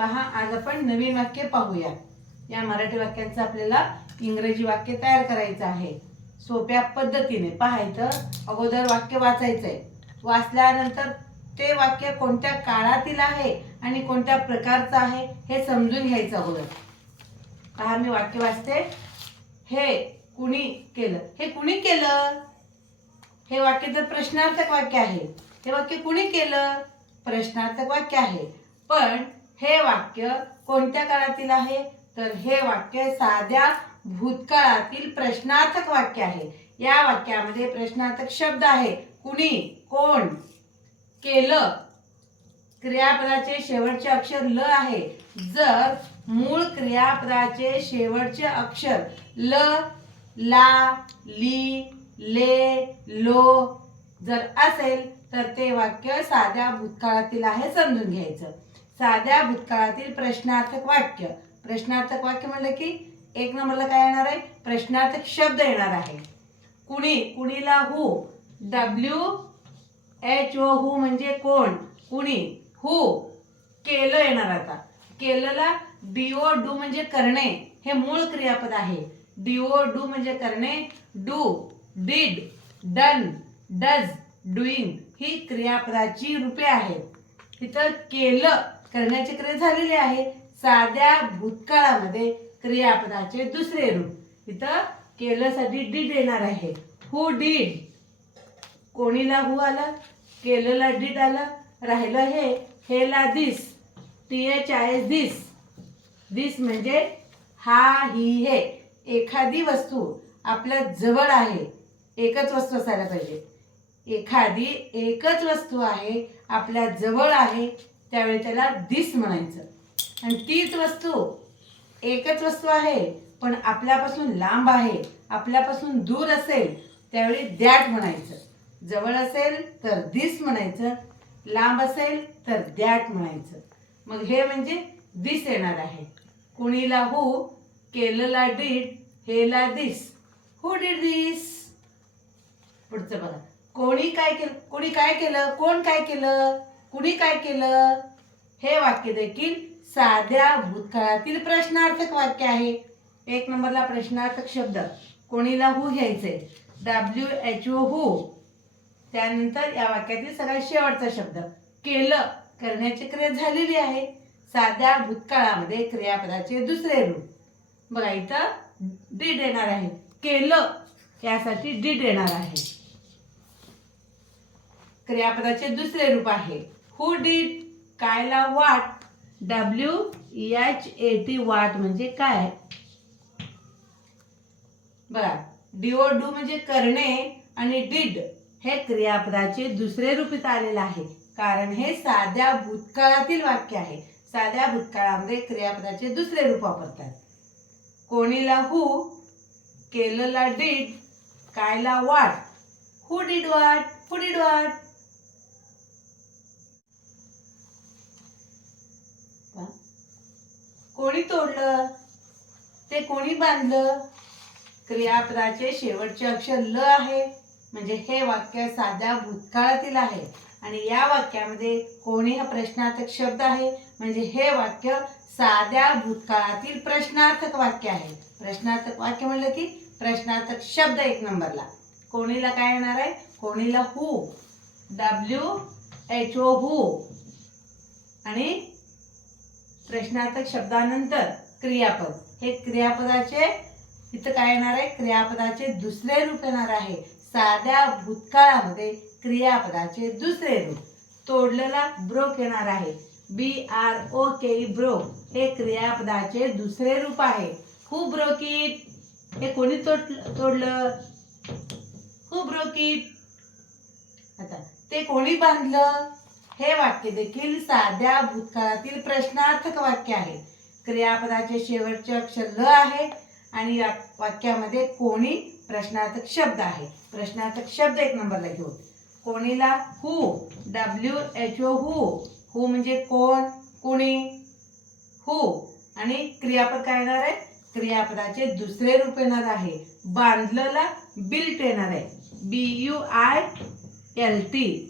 पहा आज आपण नवीन वाक्य पाहूया. या मराठी वाक्यांचं आपल्याला इंग्रजी वाक्य तयार करायचं आहे. सोप्या पद्धतीने. पाहायचं अगोदर वाक्य वाचायचं आहे वाचल्यानंतर ते वाक्य कोणत्या काळातील आहे आणि कोणत्या प्रकारचं आहे हे समजून घ्यायचं अगोदर. पहा मी वाक्य वाचते. हे कुणी केलं? हे कुणी केलं? हे वाक्य तर प्रश्नार्थक वाक्य आहे. हे वाक्य कुणी केलं? प्रश्नार्थक वाक्य आहे. पण हे वाक्य कोणत्या काळातील आहे? तर हे वाक्य साध्या भूतकाळातील प्रश्नार्थक वाक्य आहे. या वाक्यामध्ये प्रश्नार्थक शब्द आहे. कुणी? कोण? केलं. क्रियापदाचे शेवटचे अक्षर ल आहे. जर मूळ क्रियापदाचे शेवटचे अक्षर ल ला ली ले लो जर असेल तर ते वाक्य साध्या भूतकाळातील आहे समजून घ्यायचं. साध्या भूतकाळातील प्रश्नार्थक वाक्य. प्रश्नार्थक वाक्य म्हणलं की एक नंबरला काय येणार आहे? प्रश्नार्थक शब्द येणार आहे. कुणी? कुणीला हु डब्ल्यू एच ओ हु म्हणजे कोण? कुणी? हु केलं येणार आता. केलंला डीओ डू म्हणजे करणे. हे मूळ क्रियापद आहे. डीओ डू म्हणजे करणे. Do did done does doing ही क्रियापदाची रूपे आहेत. इथं केलं करण्याची क्रिया झालेली आहे. साध्या भूतकाळामध्ये क्रियापदाचे दुसरे रूप. इथं केलंसाठी डीड येणार आहे. Who did. कोणीला हु आलं? केलंला डीड आलं. राहिलं हे. हेला this. T H I S this. This म्हणजे हा ही हे. एखादी वस्तू आपल्या जवळ आहे. एकच वस्तू असायला पाहिजे. एखादी एकच वस्तू आहे आपल्या जवळ आहे. त्यावेळी त्याला दिस म्हणायचं. आणि तीच वस्तू एकच वस्तू आहे पण आपल्यापासून लांब आहे आपल्यापासून दूर असेल त्यावेळी दॅट म्हणायचं. जवळ असेल तर दिस म्हणायचं लांब असेल तर दॅट म्हणायचं. मग हे म्हणजे दिस येणार आहे. कुणीला हू केलला डीड हेला दिस हू डीड दिस पुढचं बघा. कोणी काय केलं कोणी काय केलं कोण काय केलं? कुणी काय केलं? हे वाक्य देखील साध्या भूतकाळातील प्रश्नार्थक वाक्य आहे. एक नंबरला प्रश्नार्थक शब्द. कोणीला हू घ्यायचे डब्ल्यू एच ओ हू. त्यानंतर या वाक्यातील सगळ्यात शेवटचा शब्द. केलं करण्याची क्रिया झालेली आहे. साध्या भूतकाळामध्ये क्रियापदाचे दुसरे रूप. बघा इथं डीड येणार आहे. केलं यासाठी डीड येणार आहे. क्रियापदाचे दुसरे रूप आहे. हु डीड कायला वाट? W H A T what म्हणजे काय? बघा डीओ डू म्हणजे करणे आणि डीड हे क्रियापदाचे दुसरे रूप आलेलं आहे. कारण हे साध्या भूतकाळातील वाक्य आहे. साध्या भूतकाळामध्ये क्रियापदाचे दुसरे रूप वापरतात. कोणीला हू केलला डीड कायला वाट? हू डीड वाट हू डीड वाट कोणी तोडलं? ते कोणी बांधलं? क्रियापदाचे शेवटचे अक्षर ल आहे. म्हणजे हे वाक्य साध्या भूतकाळातील आहे. आणि या वाक्यामध्ये कोणी हा प्रश्नार्थक शब्द आहे? म्हणजे हे वाक्य साध्या भूतकाळातील प्रश्नार्थक वाक्य आहे. प्रश्नार्थक वाक्य म्हणलं की प्रश्नार्थक शब्द एक नंबरला. कोणीला काय येणार आहे? कोणीला हू डब्ल्यू एच ओ हू आणि प्रश्नार्थक शब्दानंतर क्रियापद. हे क्रियापदाचे इथं काय येणार आहे? क्रियापदाचे दुसरे रूप येणार आहे. साध्या भूतकाळामध्ये क्रियापदाचे दुसरे रूप. तोडलेला ब्रोक येणार आहे. B R O K broke. हे क्रियापदाचे दुसरे रूप आहे. खूप रोकित हे कोणी तोड तोडलं? खूप रोकित आता ते कोणी बांधलं? हे वाक्य देखील साध्या भूतकाळातील प्रश्नार्थक वाक्य आहे. क्रियापदाचे शेवटचे अक्षर ल आहे आणि या वाक्यामध्ये कोणी प्रश्नार्थक शब्द आहे. प्रश्नार्थक शब्द एक नंबरला घेऊ कोणीला? हू डब्ल्यू एच ओ हू हू म्हणजे कोण? कुणी? हू आणि क्रियापद काय येणार आहे? क्रियापदाचे दुसरे रूप येणार आहे. बांधलेला बिल्ट येणार आहे. B U I L T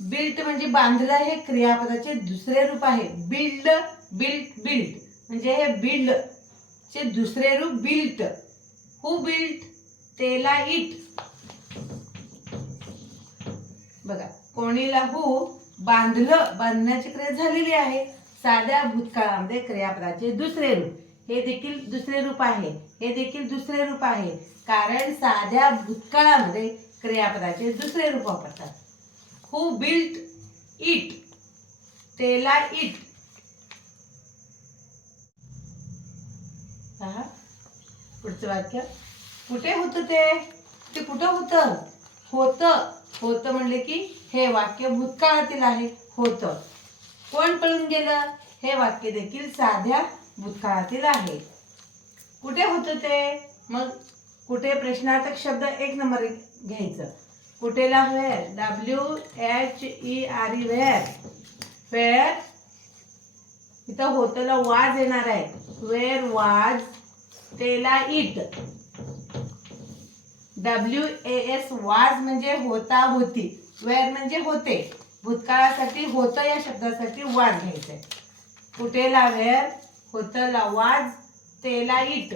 built म्हणजे बांधलं हे क्रियापदाचे दुसरे रूप आहे. बिल्ड बिल्ट बिल्ट म्हणजे हे बिल्ड चे दुसरे रूप बिल्ट हु बिल्ट तेला इट बघा कोणीला हु बांधलं बांधण्याची क्रिया झालेली आहे. साध्या भूतकाळामध्ये क्रियापदाचे दुसरे रूप. हे देखील दुसरे रूप आहे. हे देखील दुसरे रूप आहे. कारण साध्या भूतकाळामध्ये क्रियापदाचे दुसरे रूप वापरतात. हु बिल्ट इट तेला इट पहा पुढचं वाक्य. कुठे होतं ते? ते कुठं होतं? होतं. होतं म्हणले की हे वाक्य भूतकाळातील आहे. होतं. कोण पळून गेलं? हे वाक्य देखील साध्या भूतकाळातील आहे. कुठे होतं ते? मग कुठे प्रश्नार्थक शब्द एक नंबर घ्यायचं? कुठेला where W H E R E where where इथं होतला वाज येणार आहे. वेअर वाज तेला इट. डब्ल्यू ए एस वाज म्हणजे होता होती. वेअर म्हणजे होते. भूतकाळासाठी होतं या शब्दासाठी वाज आहे कुठेला वेअर होतला वाज तेला इट.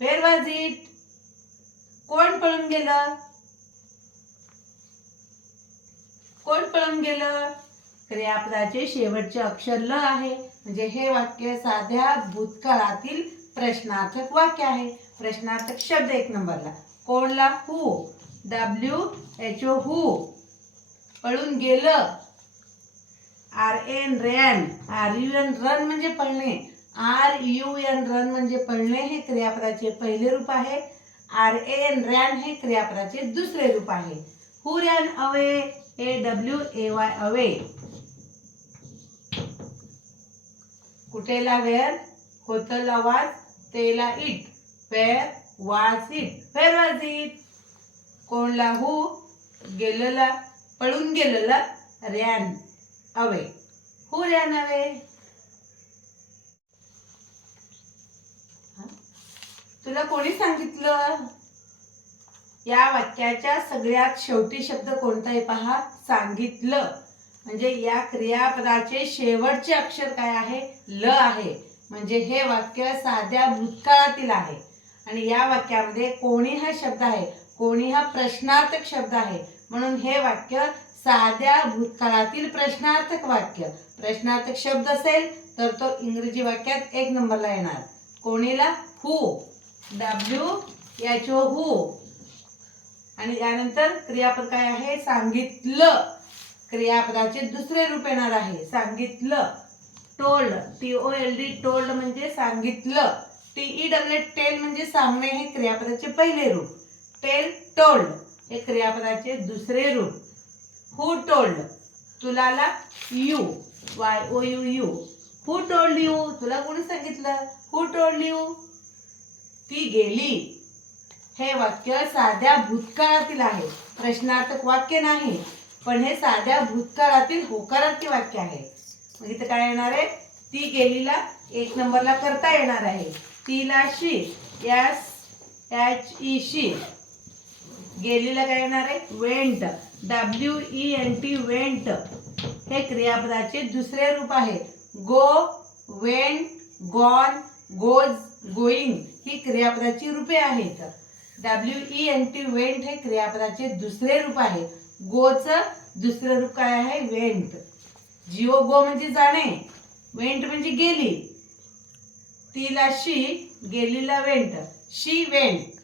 Where was it. कोण पळून गेलं? कोण पळून गेलं? क्रियापदाचे शेवटचे अक्षर ल आहे. म्हणजे हे वाक्य साध्या भूतकाळातील प्रश्नार्थक वाक्य आहे. प्रश्नार्थक शब्द एक नंबरला. कोणला? Who. W H O who. पळून गेलं. R N ran R U N run म्हणजे पळणे. आर यू एन रन म्हणजे पळणे हे क्रियापदाचे पहिले रूप आहे. आर एन रॅन हे क्रियापदाचे दुसरे रूप आहे. Who ran away A W A Y away कुठेला where? होतला वाज तेला it. Where was it. Where was it. कोणला who? गेलेला पळून गेलेला ran away who ran away तुला कोणी सांगितलं? या वाक्याच्या सगळ्यात शेवटी शब्द कोणता आहे पहा? सांगितलं. म्हणजे या क्रियापदाचे शेवटचे अक्षर काय आहे? ल आहे. म्हणजे हे वाक्य साध्या भूतकाळातील आहे. आणि या वाक्यामध्ये कोणी हा शब्द आहे? कोणी हा प्रश्नार्थक शब्द आहे? म्हणून हे वाक्य साध्या भूतकाळातील प्रश्नार्थक वाक्य. प्रश्नार्थक शब्द असेल तर तो इंग्रजी वाक्यात एक नंबरला येणार. कोणीला? Who. W H O who. आणि त्यानंतर क्रियापद काय आहे? सांगितलं. क्रियापदाचे दुसरे रूप येणार आहे. सांगितलं. Told T O L D told म्हणजे सांगितलं. टी ई डब्ल्यू टेल म्हणजे सांगणे हे क्रियापदाचे पहिले रूप. टेल टोल्ड हे क्रियापदाचे दुसरे रूप. Who told तुलाला you Y O U you who told you तुला कोणी सांगितलं? हु टोल्ड यू ती गेली. हे वाक्य साध्या भूतकाळातील आहे. प्रश्नार्थक वाक्य नाही पण हे साध्या भूतकाळातील होकारार्थी वाक्य आहे. मग इथं काय येणार आहे? ती गेलीला एक नंबरला करता येणार आहे. तिला she S H E she. गेलीला काय येणार आहे? Went W E N T went. हे क्रियापदाचे दुसरे रूप आहे. Go went gone goes going ही क्रियापदाची रूपे आहेत. W E N T went हे क्रियापदाचे दुसरे रूप आहे. गोचं दुसरं रूप काय आहे? वेंट. जिओ गो म्हणजे जाणे. वेंट म्हणजे गेली. तिला शी गेलीला वेंट. शी वेंट.